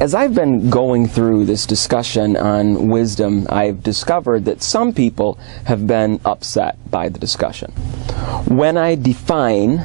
As I've been going through this discussion on wisdom, I've discovered that some people have been upset by the discussion. When I define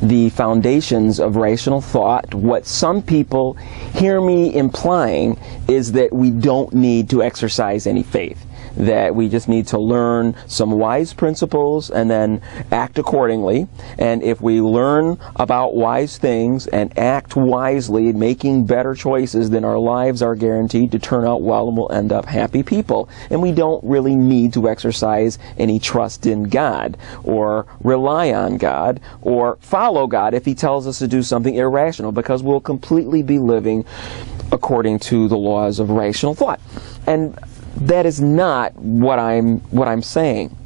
the foundations of rational thought, what some people hear me implying is that we don't need to exercise any faith, that we just need to learn some wise principles and then act accordingly. And if we learn about wise things and act wisely, making better choices, then our lives are guaranteed to turn out well and we'll end up happy people. And we don't really need to exercise any trust in God or rely on God or follow God if He tells us to do something irrational, because we'll completely be living according to the laws of rational thought. And that is not what I'm saying.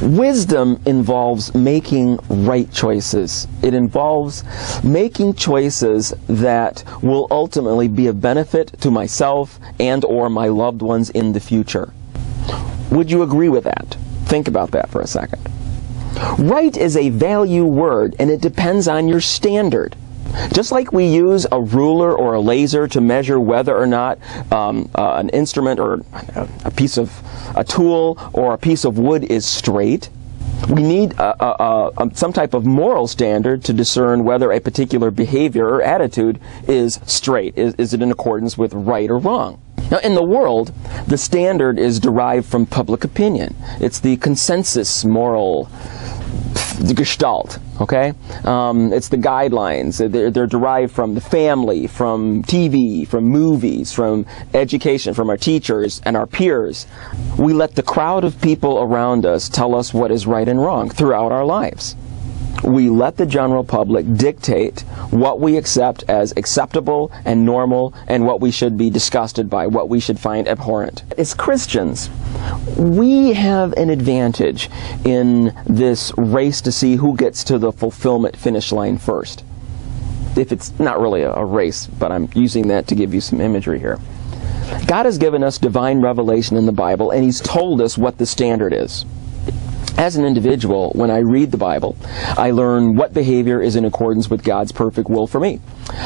Wisdom involves making right choices. It involves making choices that will ultimately be a benefit to myself and or my loved ones in the future. Would you agree with that? Think about that for a second. Right is a value word, and it depends on your standard. Just like we use a ruler or a laser to measure whether or not an instrument or a tool or a piece of wood is straight, we need some type of moral standard to discern whether a particular behavior or attitude is straight. Is it in accordance with right or wrong? Now, in the world, the standard is derived from public opinion. It's the consensus moral gestalt, okay? It's the guidelines. They're derived from the family, from TV, from movies, from education, from our teachers and our peers. We let the crowd of people around us tell us what is right and wrong throughout our lives. We let the general public dictate what we accept as acceptable and normal and what we should be disgusted by, what we should find abhorrent. As Christians, we have an advantage in this race to see who gets to the fulfillment finish line first. If it's not really a race, but I'm using that to give you some imagery here. God has given us divine revelation in the Bible, and He's told us what the standard is. As an individual, when I read the Bible, I learn what behavior is in accordance with God's perfect will for me.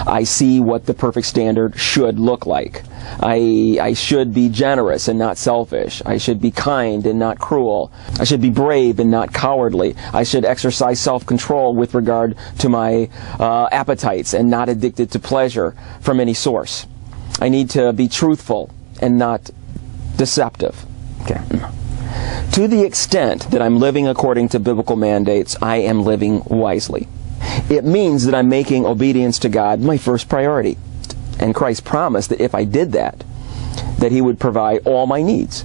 I see what the perfect standard should look like. I should be generous and not selfish. I should be kind and not cruel. I should be brave and not cowardly. I should exercise self-control with regard to my appetites and not addicted to pleasure from any source. I need to be truthful and not deceptive. Okay. To the extent that I'm living according to biblical mandates, I am living wisely. It means that I'm making obedience to God my first priority. And Christ promised that if I did that He would provide all my needs.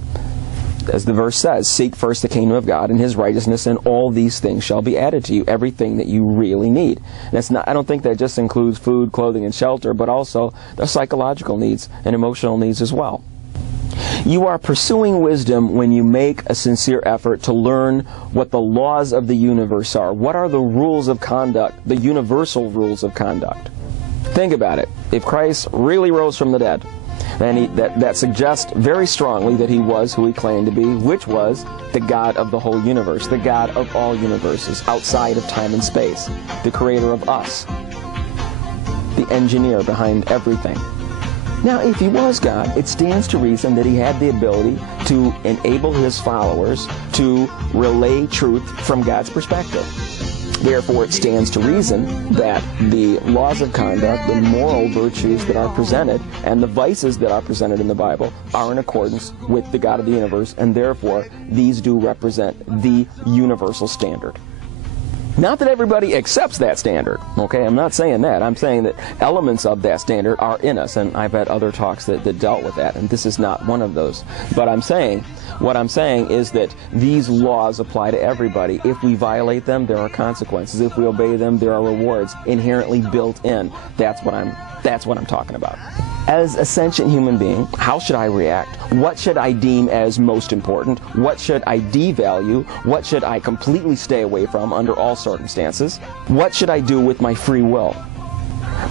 As the verse says, seek first the kingdom of God and His righteousness, and all these things shall be added to you, everything that you really need. And it's not, I don't think that just includes food, clothing, and shelter, but also the psychological needs and emotional needs as well. You are pursuing wisdom when you make a sincere effort to learn what the laws of the universe are. What are the rules of conduct, the universal rules of conduct? Think about it. If Christ really rose from the dead, then that suggests very strongly that He was who He claimed to be, which was the God of the whole universe, the God of all universes, outside of time and space, the creator of us, the engineer behind everything. Now, if He was God, it stands to reason that He had the ability to enable His followers to relay truth from God's perspective. Therefore, it stands to reason that the laws of conduct, the moral virtues that are presented, and the vices that are presented in the Bible are in accordance with the God of the universe, and therefore, these do represent the universal standard. Not that everybody accepts that standard, okay? I'm not saying that. I'm saying that elements of that standard are in us, and I've had other talks that dealt with that, and this is not one of those. But what I'm saying is that these laws apply to everybody. If we violate them, there are consequences. If we obey them, there are rewards inherently built in. That's what I'm talking about. As a sentient human being, how should I react? What should I deem as most important? What should I devalue? What should I completely stay away from under all circumstances? What should I do with my free will?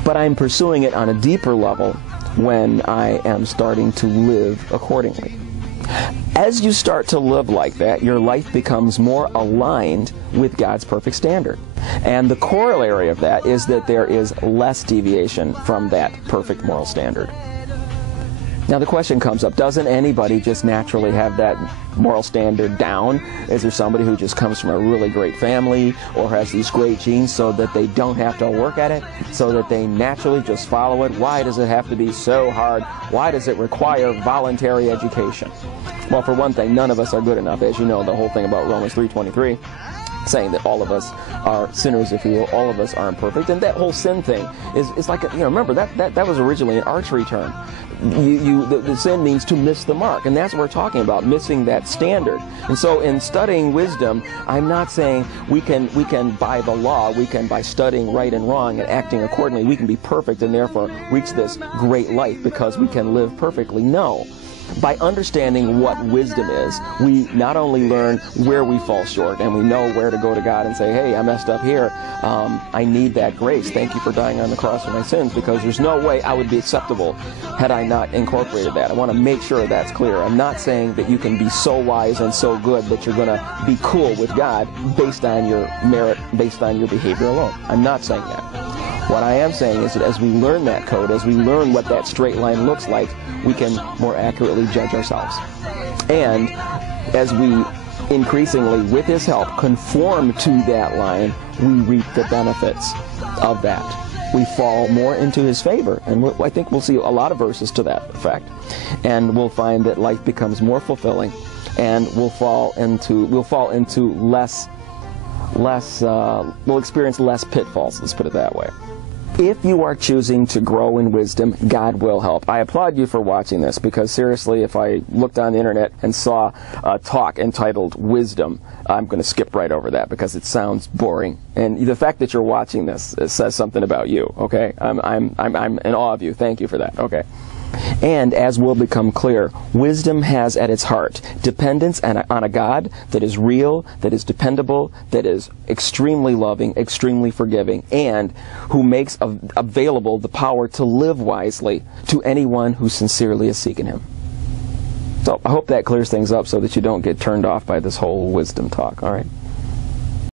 But I'm pursuing it on a deeper level when I am starting to live accordingly. As you start to live like that, your life becomes more aligned with God's perfect standard. And the corollary of that is that there is less deviation from that perfect moral standard. Now the question comes up, doesn't anybody just naturally have that moral standard down? Is there somebody who just comes from a really great family or has these great genes so that they don't have to work at it, so that they naturally just follow it? Why does it have to be so hard? Why does it require voluntary education? Well, for one thing, none of us are good enough. As you know, the whole thing about Romans 3:23, saying that all of us are sinners, if you will, all of us are imperfect. And that whole sin thing is like, remember, that was originally an archery term. The sin means to miss the mark, and that's what we're talking about, missing that standard. And so in studying wisdom, I'm not saying we can by the law, by studying right and wrong and acting accordingly, we can be perfect and therefore reach this great life because we can live perfectly. No. By understanding what wisdom is, we not only learn where we fall short, and we know where to go to God and say, hey, I messed up here. I need that grace. Thank you for dying on the cross for my sins, because there's no way I would be acceptable had I not incorporated that. I want to make sure that's clear. I'm not saying that you can be so wise and so good that you're going to be cool with God based on your merit, based on your behavior alone. I'm not saying that. What I am saying is that as we learn that code, as we learn what that straight line looks like, we can more accurately judge ourselves. And as we increasingly, with His help, conform to that line, we reap the benefits of that. We fall more into His favor. And I think we'll see a lot of verses to that effect. And we'll find that life becomes more fulfilling, and we'll experience less pitfalls, let's put it that way. If you are choosing to grow in wisdom, God will help. I applaud you for watching this, because seriously, if I looked on the internet and saw a talk entitled Wisdom, I'm going to skip right over that because it sounds boring. And the fact that you're watching this says something about you, okay? I'm in awe of you. Thank you for that, okay? And as will become clear, wisdom has at its heart dependence on a God that is real, that is dependable, that is extremely loving, extremely forgiving, and who makes available the power to live wisely to anyone who sincerely is seeking Him. So I hope that clears things up so that you don't get turned off by this whole wisdom talk, all right?